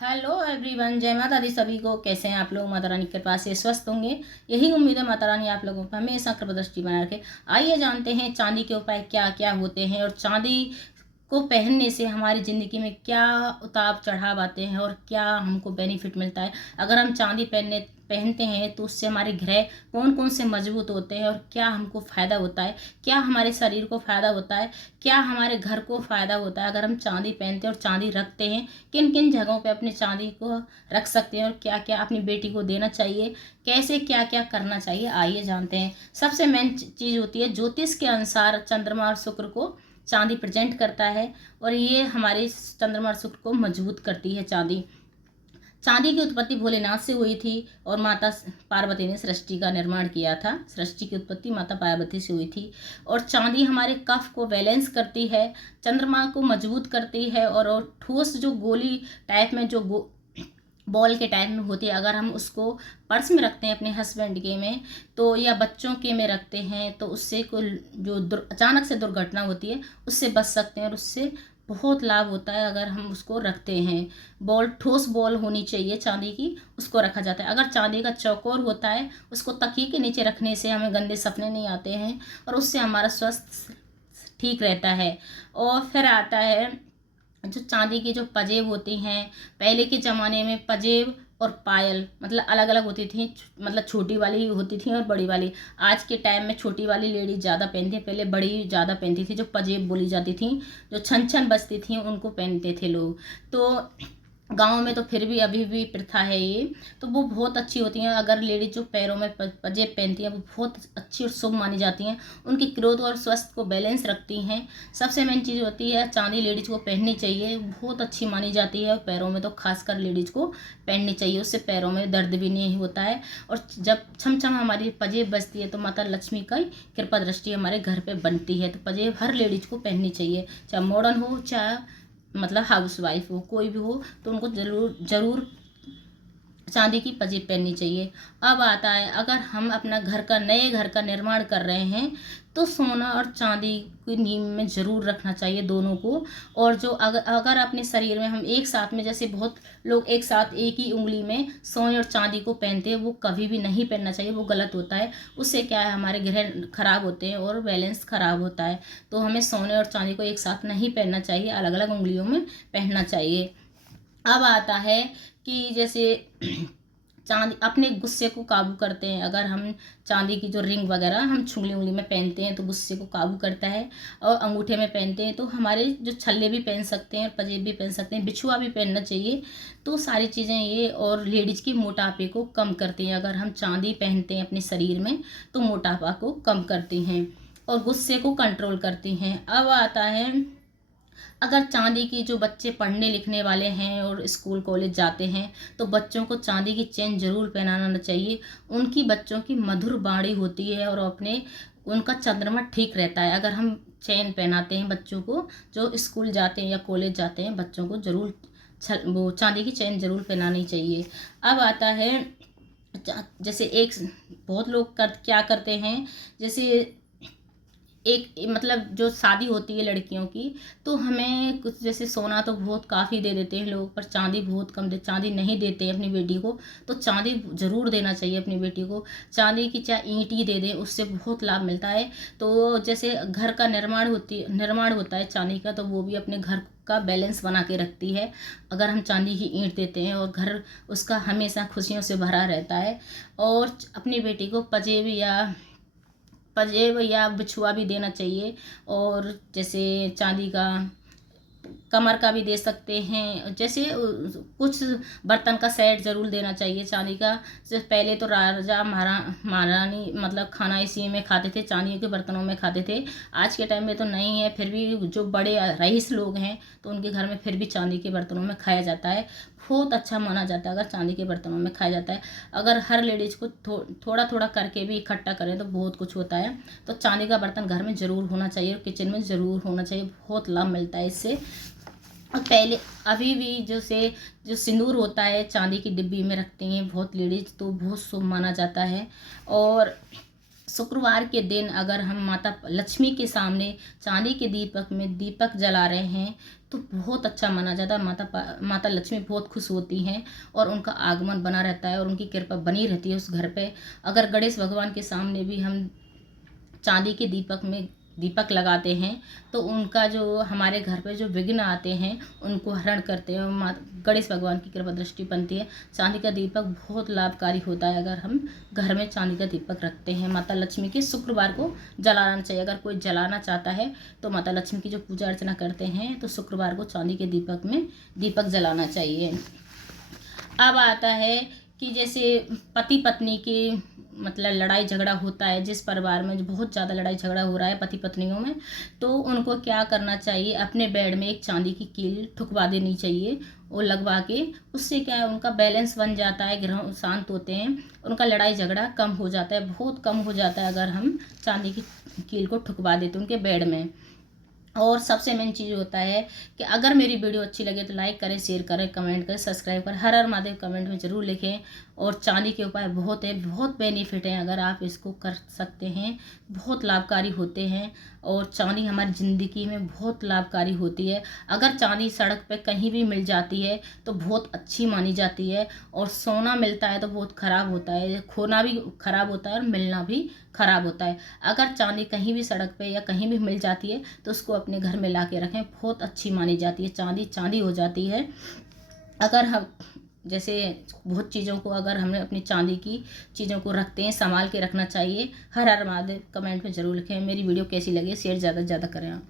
Hello everyone, जय माता दी सभी को। कैसे हैं आप लोग? माता रानी की कृपा से स्वस्थ होंगे, यही उम्मीद है माता रानी आप लोगों को हमेशा कृपा दृष्टि बना रखे। आइए जानते हैं चांदी के उपाय क्या क्या होते हैं और चांदी को पहनने से हमारी ज़िंदगी में क्या उतार चढ़ाव आते हैं और क्या हमको बेनिफिट मिलता है। अगर हम चांदी पहनते हैं तो उससे हमारे ग्रह कौन कौन से मजबूत होते हैं और क्या हमको फ़ायदा होता है, क्या हमारे शरीर को फ़ायदा होता है, क्या हमारे घर को फ़ायदा होता है अगर हम चांदी पहनते हैं और चांदी रखते हैं। किन किन जगहों पे अपनी चांदी को रख सकते हैं और क्या क्या अपनी बेटी को देना चाहिए, कैसे क्या क्या करना चाहिए, आइए जानते हैं। सबसे मेन चीज़ होती है, ज्योतिष के अनुसार चंद्रमा और शुक्र को चांदी प्रेजेंट करता है और ये हमारे चंद्रमा और शुक्र को मजबूत करती है। चांदी की उत्पत्ति भोलेनाथ से हुई थी और माता पार्वती ने सृष्टि का निर्माण किया था। सृष्टि की उत्पत्ति माता पार्वती से हुई थी। और चांदी हमारे कफ को बैलेंस करती है, चंद्रमा को मजबूत करती है और ठोस जो गोली टाइप में बॉल के टाइप में होती है, अगर हम उसको पर्स में रखते हैं अपने हस्बैंड के में तो या बच्चों के में रखते हैं तो उससे कोई जो अचानक से दुर्घटना होती है उससे बच सकते हैं और उससे बहुत लाभ होता है अगर हम उसको रखते हैं। बॉल ठोस बॉल होनी चाहिए चांदी की, उसको रखा जाता है। अगर चांदी का चौकोर होता है उसको तकिए के नीचे रखने से हमें गंदे सपने नहीं आते हैं और उससे हमारा स्वास्थ्य ठीक रहता है। और फिर आता है जो चांदी की जो पजेब होती हैं। पहले के ज़माने में पजेब और पायल मतलब अलग अलग होती थी, मतलब छोटी वाली होती थी और बड़ी वाली। आज के टाइम में छोटी वाली लेडीज ज़्यादा पहनती है, पहले बड़ी ज़्यादा पहनती थी। जो पजेब बोली जाती थी, जो छन छन बजती थी, उनको पहनते थे लोग। तो गाँव में तो फिर भी अभी भी प्रथा है ये, तो वो बहुत अच्छी होती हैं। अगर लेडीज जो पैरों में पजेब पहनती हैं वो बहुत अच्छी और शुभ मानी जाती हैं, उनकी ग्रोथ और स्वास्थ्य को बैलेंस रखती हैं। सबसे मेन चीज़ होती है चांदी लेडीज को पहननी चाहिए, बहुत अच्छी मानी जाती है। और पैरों में तो खासकर लेडीज को पहननी चाहिए, उससे पैरों में दर्द भी नहीं होता है। और जब छम छम हमारी पजेब बजती है तो माता लक्ष्मी का कृपा दृष्टि हमारे घर पे बनती है। तो पजेब हर लेडीज को पहननी चाहिए, चाहे मॉडर्न हो चाहे मतलब हाउस वाइफ हो, कोई भी हो, तो उनको जरूर जरूर चांदी की पजेब पहननी चाहिए। अब आता है, अगर हम अपना नए घर का निर्माण कर रहे हैं तो सोना और चांदी की नींव में ज़रूर रखना चाहिए दोनों को। और जो अगर अपने शरीर में हम एक साथ में, जैसे बहुत लोग एक साथ एक ही उंगली में सोने और चांदी को पहनते हैं, वो कभी भी नहीं पहनना चाहिए, वो गलत होता है। उससे क्या है, हमारे ग्रह खराब होते हैं और बैलेंस खराब होता है। तो हमें सोने और चांदी को एक साथ नहीं पहनना चाहिए, अलग अलग उंगलियों में पहनना चाहिए। अब आता है कि जैसे चांदी अपने गुस्से को काबू करते हैं। अगर हम चांदी की जो रिंग वगैरह हम छुंगली उंगली में पहनते हैं तो गुस्से को काबू करता है। और अंगूठे में पहनते हैं तो हमारे जो छल्ले भी पहन सकते हैं, पजेब भी पहन सकते हैं, बिछुआ भी पहनना चाहिए। तो सारी चीज़ें ये और लेडीज की मोटापे को कम करती हैं। अगर हम चांदी पहनते हैं अपने शरीर में तो मोटापा को कम करती हैं और गुस्से को कंट्रोल करती हैं। अब आता है, अगर चांदी की जो बच्चे पढ़ने लिखने वाले हैं और स्कूल कॉलेज जाते हैं तो बच्चों को चांदी की चेन जरूर पहनाना चाहिए। उनकी बच्चों की मधुर वाणी होती है और अपने उनका चंद्रमा ठीक रहता है। अगर हम चेन पहनाते हैं बच्चों को, जो स्कूल जाते हैं या कॉलेज जाते हैं, बच्चों को जरूर वो चांदी की चेन जरूर पहनानी चाहिए। अब आता है, जैसे एक बहुत लोग क्या करते हैं, जैसे एक मतलब जो शादी होती है लड़कियों की, तो हमें कुछ जैसे सोना तो बहुत काफ़ी दे देते हैं लोग, पर चांदी बहुत कम चांदी नहीं देते हैं अपनी बेटी को। तो चांदी ज़रूर देना चाहिए अपनी बेटी को। चांदी की चाहे ईंट ही दे दें, उससे बहुत लाभ मिलता है। तो जैसे घर का निर्माण होता है चांदी का, तो वो भी अपने घर का बैलेंस बना के रखती है। अगर हम चांदी की ईंट देते हैं और घर उसका हमेशा खुशियों से भरा रहता है। और अपनी बेटी को पजेब या बिछुआ भी देना चाहिए। और जैसे चांदी का कमर का भी दे सकते हैं। जैसे कुछ बर्तन का सेट ज़रूर देना चाहिए चांदी का। जैसे पहले तो राजा महारानी मतलब खाना इसी में खाते थे, चांदी के बर्तनों में खाते थे। आज के टाइम में तो नहीं है, फिर भी जो बड़े रईस लोग हैं तो उनके घर में फिर भी चांदी के बर्तनों में खाया जाता है। बहुत अच्छा माना जाता है अगर चांदी के बर्तनों में खाया जाता है। अगर हर लेडीज़ को थोड़ा थोड़ा करके भी इकट्ठा करें तो बहुत कुछ होता है। तो चांदी का बर्तन घर में ज़रूर होना चाहिए और किचन में ज़रूर होना चाहिए, बहुत लाभ मिलता है इससे। और पहले अभी भी जो सिंदूर होता है चांदी की डिब्बी में रखती हैं बहुत लेडीज, तो बहुत शुभ माना जाता है। और शुक्रवार के दिन अगर हम माता लक्ष्मी के सामने चांदी के दीपक में दीपक जला रहे हैं तो बहुत अच्छा माना जाता है। माता लक्ष्मी बहुत खुश होती हैं और उनका आगमन बना रहता है और उनकी कृपा बनी रहती है उस घर पे। अगर गणेश भगवान के सामने भी हम चांदी के दीपक में दीपक लगाते हैं तो उनका जो हमारे घर पे जो विघ्न आते हैं उनको हरण करते हैं और गणेश भगवान की कृपा दृष्टि बनती है। चांदी का दीपक बहुत लाभकारी होता है। अगर हम घर में चांदी का दीपक रखते हैं माता लक्ष्मी के शुक्रवार को जलाना चाहिए। अगर कोई जलाना चाहता है तो माता लक्ष्मी की जो पूजा अर्चना करते हैं तो शुक्रवार को चांदी के दीपक में दीपक जलाना चाहिए। अब आता है कि जैसे पति पत्नी के मतलब लड़ाई झगड़ा होता है, जिस परिवार में जो बहुत ज़्यादा लड़ाई झगड़ा हो रहा है पति पत्नियों में, तो उनको क्या करना चाहिए, अपने बेड में एक चांदी की कील ठुकवा देनी चाहिए और लगवा के। उससे क्या है, उनका बैलेंस बन जाता है, ग्रह शांत होते हैं, उनका लड़ाई झगड़ा कम हो जाता है, बहुत कम हो जाता है अगर हम चांदी की कील को ठुकवा देते उनके बेड में। और सबसे मेन चीज़ होता है कि अगर मेरी वीडियो अच्छी लगे तो लाइक करें, शेयर करें, कमेंट करें, सब्सक्राइब करें। हर हर महादेव कमेंट में ज़रूर लिखें। और चांदी के उपाय बहुत है, बहुत बेनिफिट हैं, अगर आप इसको कर सकते हैं बहुत लाभकारी होते हैं। और चांदी हमारी ज़िंदगी में बहुत लाभकारी होती है। अगर चांदी सड़क पे कहीं भी मिल जाती है तो बहुत अच्छी मानी जाती है, और सोना मिलता है तो बहुत ख़राब होता है, खोना भी ख़राब होता है और मिलना भी ख़राब होता है। अगर चांदी कहीं भी सड़क पे या कहीं भी मिल जाती है तो उसको अपने घर में ला के रखें, बहुत अच्छी मानी जाती है। चांदी चांदी हो जाती है। अगर हम जैसे बहुत चीज़ों को अगर हमने अपनी चांदी की चीज़ों को रखते हैं, संभाल के रखना चाहिए। हर हर महादेव कमेंट में ज़रूर लिखें। मेरी वीडियो कैसी लगी शेयर ज़्यादा से ज़्यादा करें आप।